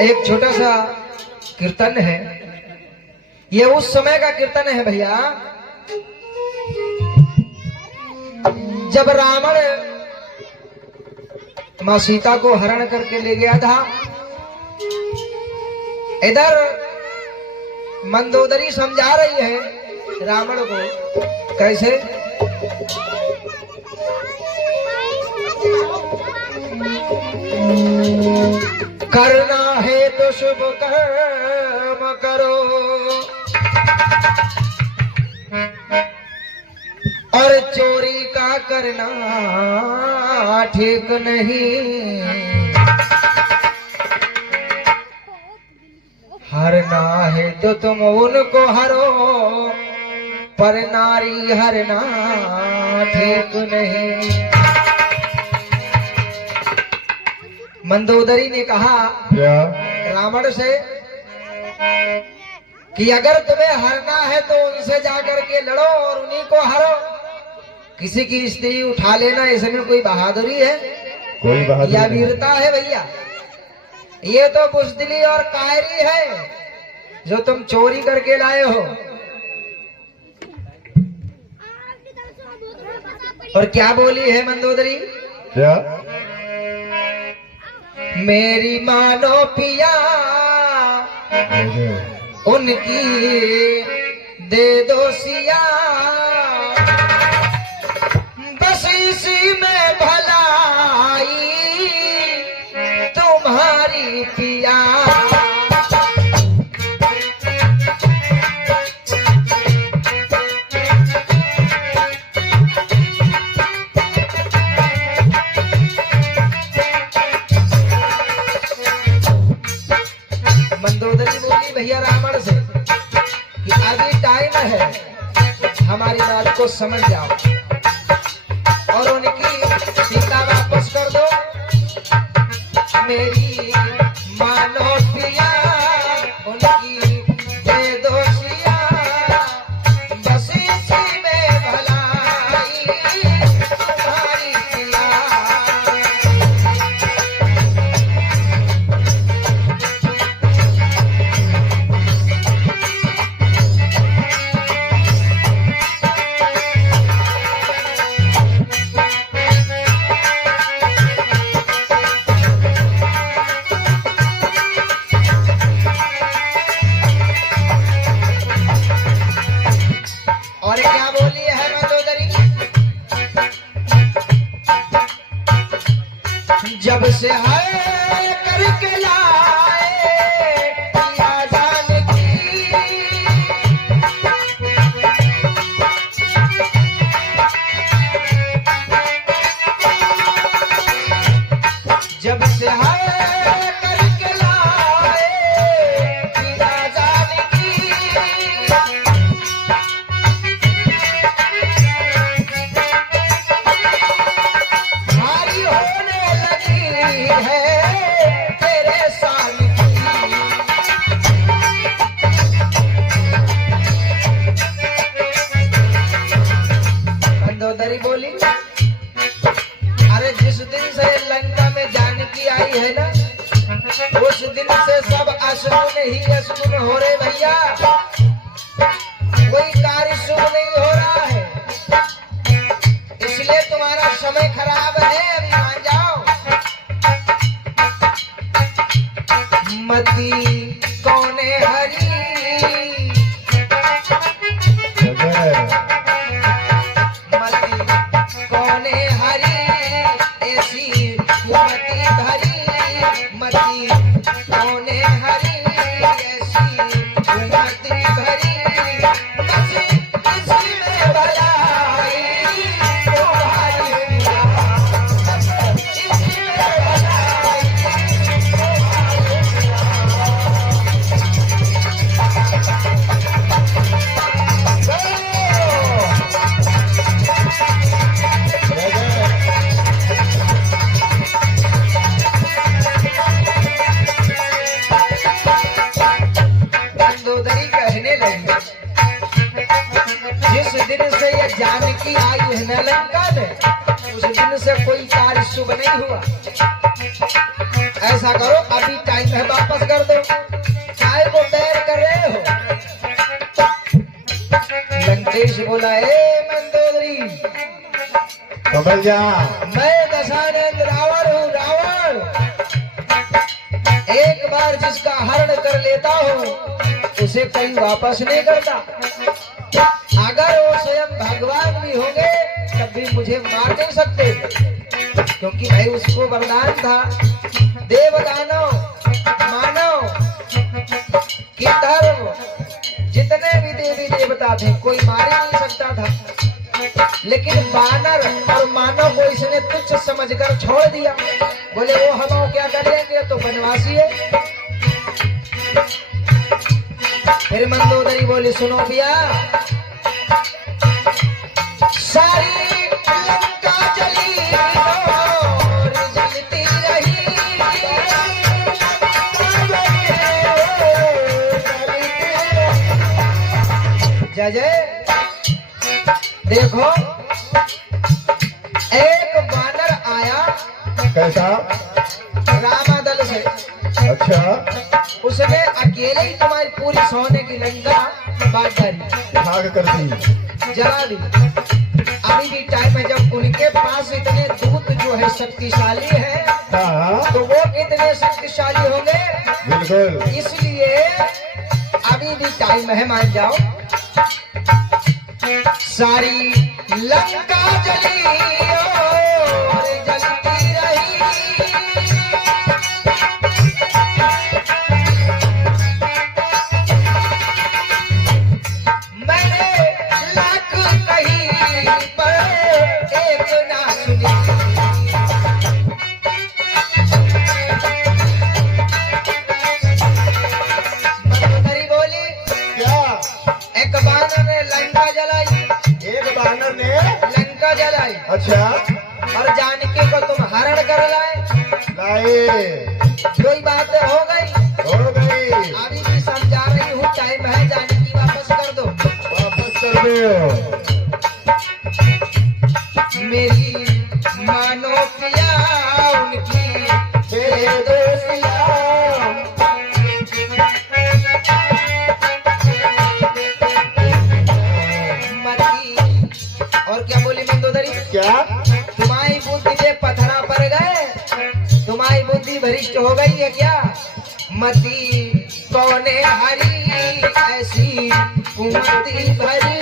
एक छोटा सा कीर्तन है। ये उस समय का कीर्तन है भैया, जब रावण मां सीता को हरण करके ले गया था। इधर मंदोदरी समझा रही है रावण को, कैसे करना है तो शुभ कर्म करो और चोरी का करना ठीक नहीं। हरना है तो तुम उनको हरो, पर नारी हरना ठीक नहीं। मंदोदरी ने कहा रावण से कि अगर तुम्हें हरना है तो उनसे जाकर के लड़ो और उन्हीं को हरो। किसी की स्त्री उठा लेना इसमें कोई बहादुरी है? कोई बहादुरी या वीरता है भैया? ये तो बुज़दिली और कायरी है जो तुम चोरी करके लाए हो। और क्या बोली है मंदोदरी? क्या? मेरी मानो पिया उनकी दे दो सिया, बस इसी में भलाई तुम्हारी पिया। मंदोदरी बोली भैया रावण से कि अभी टाइम है, हमारी बात को समझ जाओ और उनकी सीता वापस कर दो। मेरी मानो पिया उनकी दे दो सिया, बस इसी में भलाई तुम्हारी पिया। और क्या बोली है मंदोदरी? जब से है करके लाए पिया जानकी, जब से है करके लाए पिया जानकी, भारी होने लगी है तेरे साल की। मंदोदरी बोली अरे जिस दिन से लंका में जानकी आई है ना, उस दिन से सब अशुभ ही अशुभ हो रहे भैया। कोई कार्य शुभ नहीं हो रहा है, इसलिए तुम्हारा समय खराब है। अभी मान जाओ। मती कौने हरी, मती कौने हरी, ऐसी मती भरी, मती कौने हरी, ऐसी मती भरी, बस इसी में भलाई तुम्हारी पिया, इसी में भलाई मंदोदरी कहने लगी जिस दिन से ये जानकी आई है न लंका में, उस दिन से कोई कार्य शुभ नहीं हुआ। ऐसा ऐसा करो अभी टाइम है वापस कर दो, काय को देर कर रहे हो। लंकेश बोला ए मंदोदरी समझ जा, मैं दशानंद रावण हूँ, रावण। एक बार जिसका हरण कर लेता हूँ उसे कहीं वापस नहीं करता। अगर वो स्वयं भगवान भी होंगे तब भी मुझे मार नहीं सकते, क्योंकि भाई उसको वरदान था देव दानव मानव की धर्म जितने भी देवी देवता थे कोई मार ही नहीं सकता था। लेकिन वानर और मानव को इसने तुच्छ समझकर छोड़ दिया। बोले वो हम क्या करेंगे, तो बनवासी है। फिर मंदोदरी बोली सुनो भैया, सारी लंका जली और जलती रही, जय जय। देखो एक वानर आया, कैसा? रामादल से। अच्छा, उसने अकेले ही तुम्हारी पूरी सोने की लंका बांट डाली, भाग कर दी, जला दी। अभी भी टाइम है जब उनके पास इतने दूत जो है शक्तिशाली है, हाँ तो वो कितने शक्तिशाली होंगे। बिल्कुल, इसलिए अभी भी टाइम है, मान जाओ। सारी लंका जली और जलती रही, मैंने लाख कही पर एक ना सुनी। मंदोदरी बोली क्या? एक बानर ने लंका जलाई, एक बानर ने, लंका जलाई, अच्छा, और जानकी को तुम हरण कर लाए। लाए, कोई बात हो गई, हो गई, अभी भी समझा रही हूँ, टाइम है, जानकी वापस कर दो। वापस कर दो। मेरी मानो पिया उनकी दे दो सिया। मरी और क्या बोली मंदोदरी, क्या? तुम्हारी बुद्धि पे पत्थरा पड़ गए, तुम्हारी बुद्धि भ्रष्ट हो गई है क्या। मती कौने हरी ऐसी कुमति भरी,